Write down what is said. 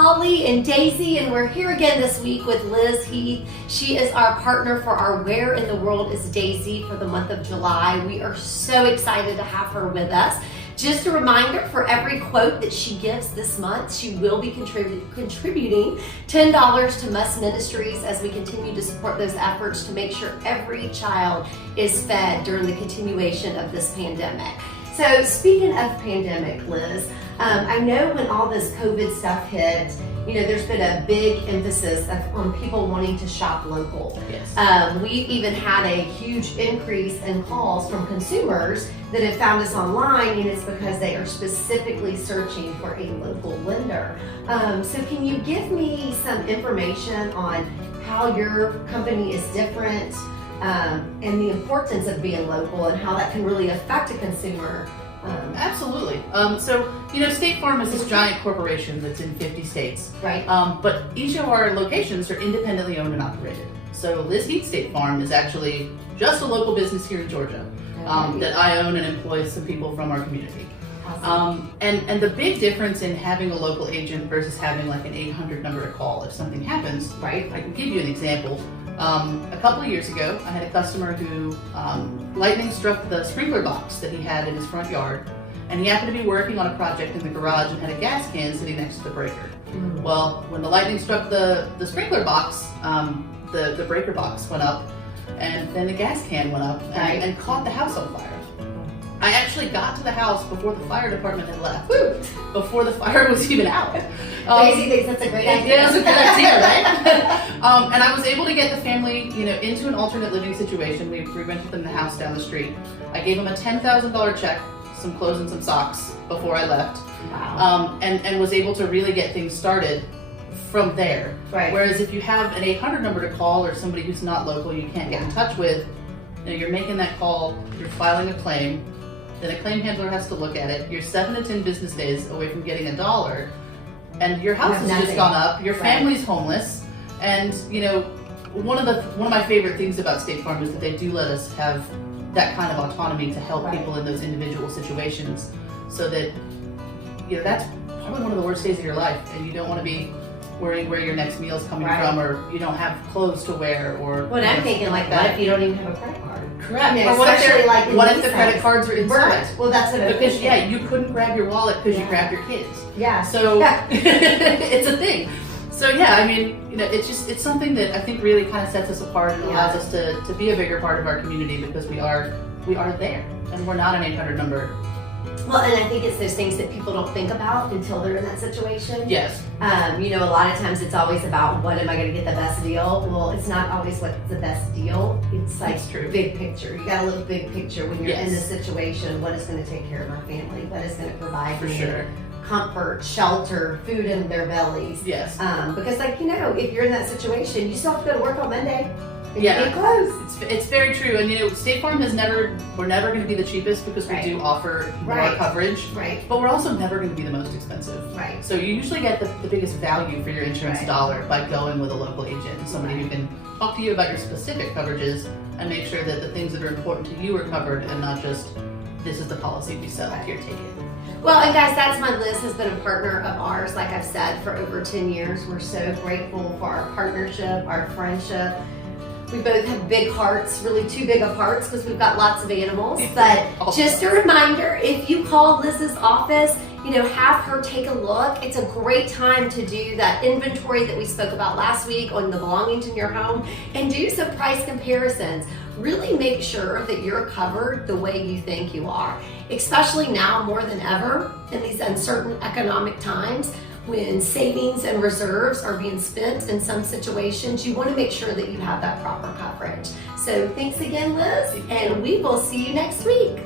Holly and Daisy, and we're here again this week with Liz Heath. She is our partner for our Where in the World is Daisy for the month of July. We are so excited to have her with us. Just a reminder, for every quote that she gives this month, she will be contributing $10 to Must Ministries as we continue to support those efforts to make sure every child is fed during the continuation of this pandemic. So speaking of pandemic, Liz, I know when all this COVID stuff hit, there's been a big emphasis on people wanting to shop local. Yes. We've even had a huge increase in calls from consumers that have found us online, and it's because they are specifically searching for a local lender. So can you give me some information on how your company is different and the importance of being local and how that can really affect a consumer? Absolutely. State Farm is this giant corporation that's in 50 states. Right. But each of our locations are independently owned and operated. So Liz Heath State Farm is actually just a local business here in Georgia that I own and employ some people from our community. Awesome. And the big difference in having a local agent versus having like an 800 number to call if something happens. Right. I can give you an example. A couple of years ago, I had a customer who lightning struck the sprinkler box that he had in his front yard, and he happened to be working on a project in the garage and had a gas can sitting next to the breaker. Mm. Well, when the lightning struck the sprinkler box, the breaker box went up, and then the gas can went up and caught the house on fire. I actually got to the house before the fire department had left. Woo. Before the fire was even out. Daisy thinks that's a great idea. Yeah, that's a good idea, right? And I was able to get the family, into an alternate living situation. We rented them the house down the street. I gave them a $10,000 check, some clothes and some socks before I left. Wow. And was able to really get things started from there. Right. Whereas if you have an 800 number to call or somebody who's not local you can't get in touch with, you're making that call, you're filing a claim, then a claim handler has to look at it. You're 7 to 10 business days away from getting $1, and your house has just gone up. Your family's homeless, and one of my favorite things about State Farm is that they do let us have that kind of autonomy to help people in those individual situations, so that that's probably one of the worst days of your life, and you don't want to be worrying where your next meal's coming from, or you don't have clothes to wear, or. Well, I'm thinking what if you don't even have a credit card? Correct. Or what if the credit cards are insolvent? Well, that's what I'm thinking. You couldn't grab your wallet because you grabbed your kids. Yeah. So it's a thing. So it's something that I think really kind of sets us apart and allows us to be a bigger part of our community, because we are there, and we're not an 800 number. Well, and I think it's those things that people don't think about until they're in that situation. Yes. A lot of times it's always about what am I going to get the best deal? Well, it's not always what's the best deal. It's like big picture. You got to look big picture when you're in this situation. What is going to take care of my family? What is going to provide me comfort, shelter, food in their bellies? Yes. Because if you're in that situation, you still have to go to work on Monday. Yeah, close. It's very true, and State Farm we're never going to be the cheapest, because we do offer more coverage, but we're also never going to be the most expensive. Right. So you usually get the biggest value for your insurance dollar by going with a local agent, somebody who can talk to you about your specific coverages and make sure that the things that are important to you are covered, and not just this is the policy we sell. Here, take it. Well, and guys, that's my Liz has been a partner of ours, like I've said, for over 10 years. We're so grateful for our partnership, our friendship. We both have big hearts, really too big of hearts, because we've got lots of animals. But just a reminder, if you call Liz's office, have her take a look. It's a great time to do that inventory that we spoke about last week on the belongings in your home, and do some price comparisons. Really make sure that you're covered the way you think you are, especially now more than ever in these uncertain economic times. When savings and reserves are being spent in some situations, you want to make sure that you have that proper coverage. So thanks again, Liz, and we will see you next week.